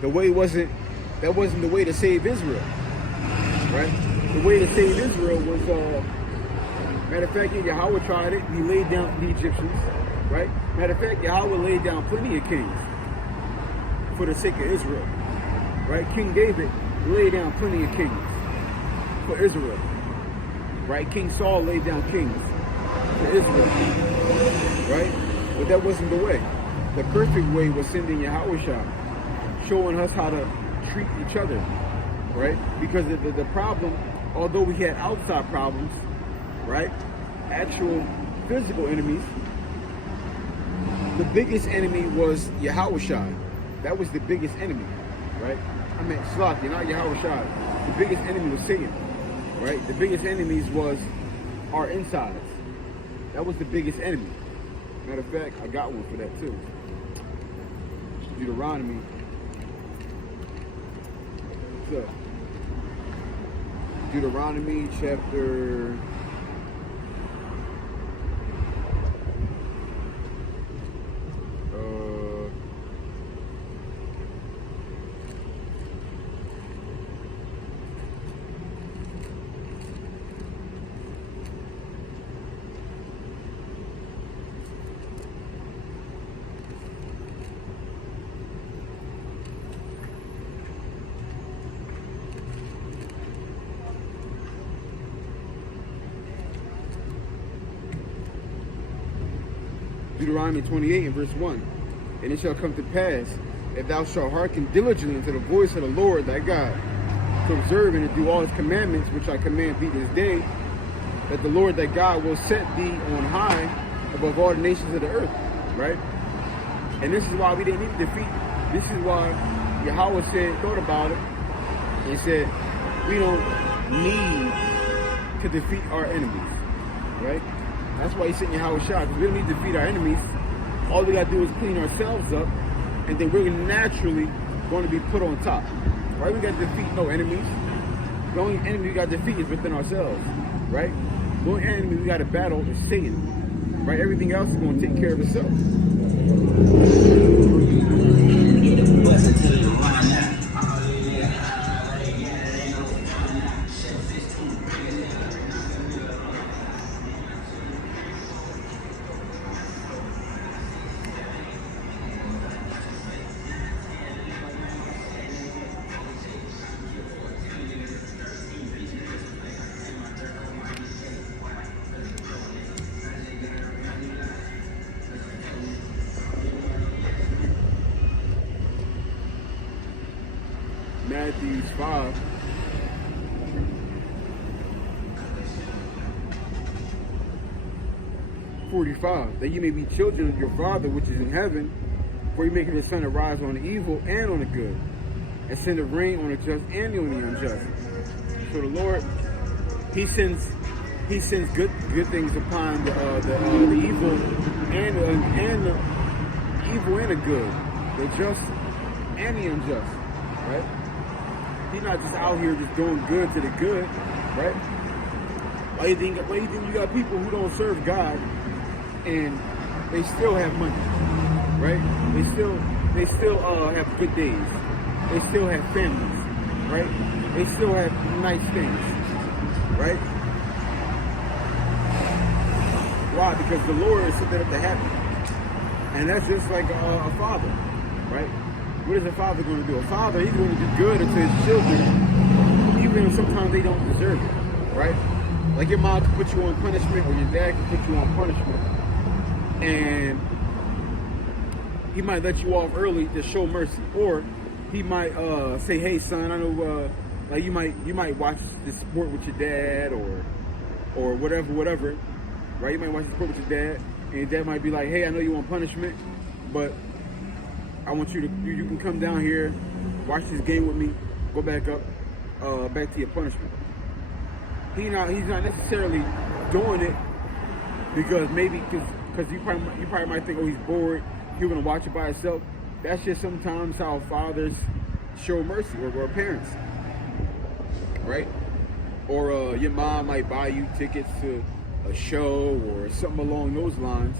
that wasn't the way to save Israel, right? The way to save Israel was, matter of fact, Yahweh tried it. He laid down the Egyptians, right? Matter of fact, Yahweh laid down plenty of kings for the sake of Israel, right? King David laid down plenty of kings for Israel, right? King Saul laid down kings for Israel, right? But that wasn't the way. The perfect way was sending Yahushua, showing us how to treat each other, right? Because the problem, although we had outside problems, right? Actual physical enemies, the biggest enemy was Yahushua. That was the biggest enemy, right? I mean, Slak, not Yahushua. The biggest enemy was Satan, right? The biggest enemies was our insides. That was the biggest enemy. Matter of fact, I got one for that too. Deuteronomy. So, Deuteronomy chapter 28 and verse 1. And it shall come to pass, if thou shalt hearken diligently unto the voice of the Lord thy God, to observe and to do all his commandments which I command thee this day, that the Lord thy God will set thee on high above all the nations of the earth, right? And this is why we didn't need to defeat. This is why Yahweh thought about it, and said, we don't need to defeat our enemies, right? That's why he sent Yahweh Shah, because we don't need to defeat our enemies. All we got to do is clean ourselves up, and then we're naturally going to be put on top. Right? We got to defeat no enemies. The only enemy we got to defeat is within ourselves. Right? The only enemy we got to battle is Satan. Right? Everything else is going to take care of itself. Matthew 5. That you may be children of your Father which is in heaven, for he maketh his sun to rise on the evil and on the good, and send a rain on the just and on the unjust. So the Lord, he sends good things upon the evil and the evil and the good, the just and the unjust, right? He's not just out here just doing good to the good, right? Why you think you got people who don't serve God and they still have money, right? They still have good days. They still have families, right? They still have nice things, right? Why? Because the Lord is set that up to happen. And that's just like a father, right? What is a father going to do? A father, he's going to do good to his children, even if sometimes they don't deserve it, right? Like your mom can put you on punishment, or your dad can put you on punishment, and he might let you off early to show mercy, or he might say, "Hey, son, I know, like you might watch the sport with your dad, or whatever, right? You might watch the sport with your dad, and your dad might be like, "Hey, I know you want punishment, but I want you can come down here, watch this game with me, go back up, back to your punishment." He's not necessarily doing it because you probably might think, oh, he's bored, he's gonna watch it by himself. That's just sometimes how fathers show mercy, or parents, right? Or your mom might buy you tickets to a show or something along those lines,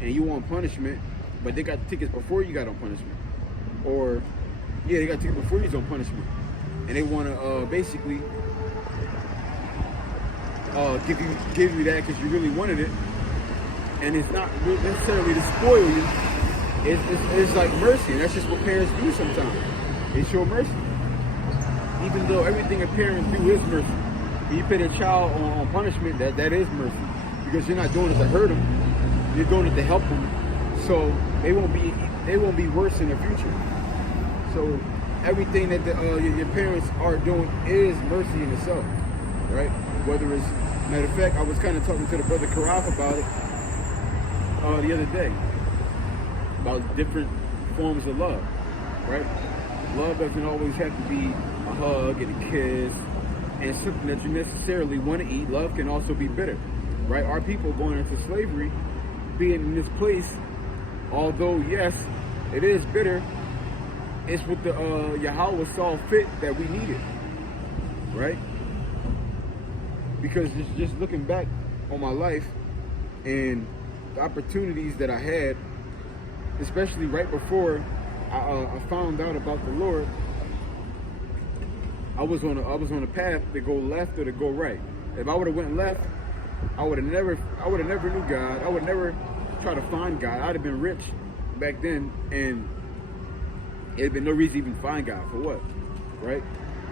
and you want punishment, but they got tickets before you got on punishment. Or Yeah, they got to take it before you on punishment, and they want to basically give you that because you really wanted it, and it's not necessarily to spoil you. It's like mercy, and that's just what parents do sometimes. They show mercy, even though everything a parent do is mercy. When you put a child on punishment, that is mercy, because you're not doing it to hurt them, you're doing it to help them, so they won't be worse in the future. So everything that your parents are doing is mercy in itself, right? Whether it's, matter of fact, I was kind of talking to the brother Karaf about it the other day, about different forms of love, right? Love doesn't always have to be a hug and a kiss and something that you necessarily want to eat. Love can also be bitter, right? Our people going into slavery, being in this place, although yes, it is bitter, it's what the Yahweh saw fit that we needed, right? Because just looking back on my life and the opportunities that I had, especially right before I found out about the Lord, I was on a path to go left or to go right. If I would have went left, I would have never knew God. I would never try to find God. I'd have been rich back then, and it'd been no reason to even find God for what, right?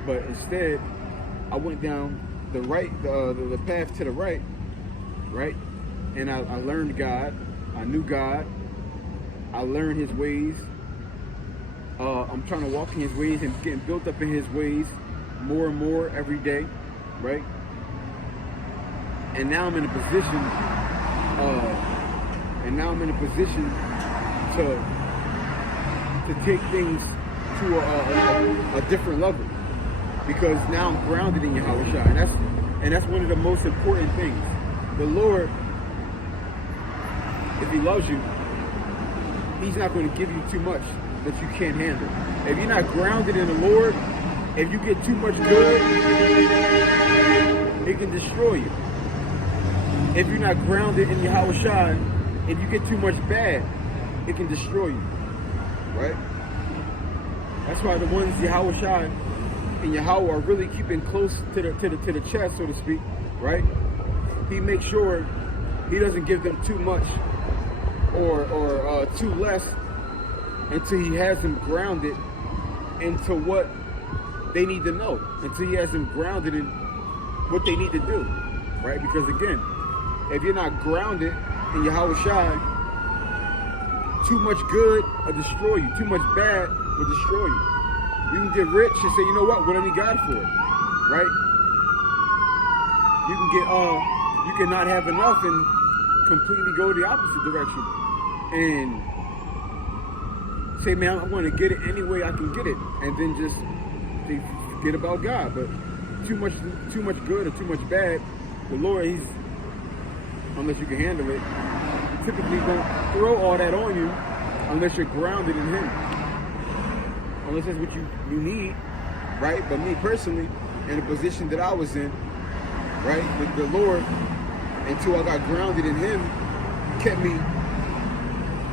But instead, I went down the path to the right, and I learned God. I knew God. I learned His ways. I'm trying to walk in His ways and getting built up in His ways more and more every day, right? And now I'm in a position. To take things to a different level, because now I'm grounded in Yahweh Shai, and that's one of the most important things. The Lord, if He loves you, He's not going to give you too much that you can't handle. If you're not grounded in the Lord, if you get too much good, it can destroy you. If you're not grounded in Yahweh Shai, if you get too much bad, it can destroy you, right? That's why the ones Yahweh Shai and Yahweh are really keeping close to the chest, so to speak, right? He makes sure He doesn't give them too much or too less until He has them grounded into what they need to know, until He has them grounded in what they need to do, right? Because again, if you're not grounded in Yahweh Shai, too much good will destroy you. Too much bad will destroy you. You can get rich and say, you know what I need God for it, right? You can not have enough and completely go the opposite direction and say, man, I'm going to get it any way I can get it, and then just forget about God. But too much good or too much bad, the Lord, He's, unless you can handle it, typically don't throw all that on you unless you're grounded in Him. Unless that's what you need, right? But me personally, in the position that I was in, right, with the Lord, until I got grounded in Him,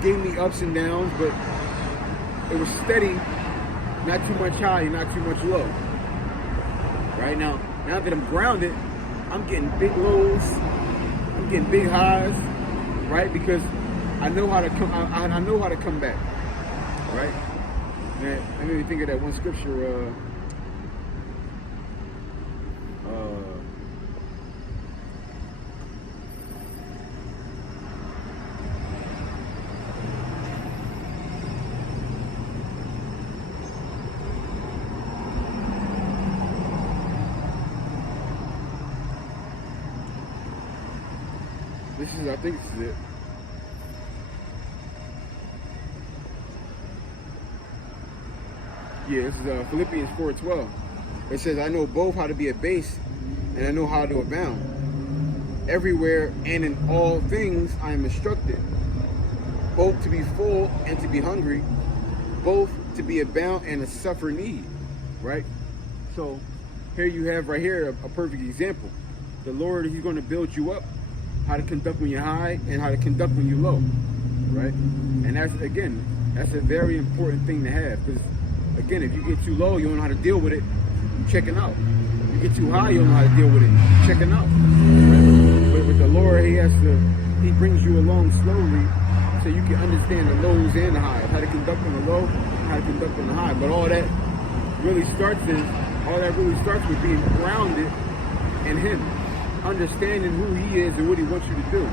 gave me ups and downs, but it was steady, not too much high, not too much low. Right now that I'm grounded, I'm getting big lows, I'm getting big highs, right? Because I know how to come. I know how to come back, right? Man, I made me think of that one scripture. I think this is it. Yeah, this is Philippians 4:12. It says, I know both how to be abased and I know how to abound. Everywhere and in all things I am instructed, both to be full and to be hungry, both to be abound and to suffer need, right? So here you have right here a perfect example. The Lord, He's going to build you up, how to conduct when you're high and how to conduct when you're low, right? And that's a very important thing to have, because Again, if you get too low, you don't know how to deal with it, you're checking out. You get too high, you don't know how to deal with it, you're checking out. Right? But with the Lord, he brings you along slowly so you can understand the lows and the highs, how to conduct on the low, how to conduct on the high. But all that really starts with being grounded in Him, understanding who He is and what He wants you to do.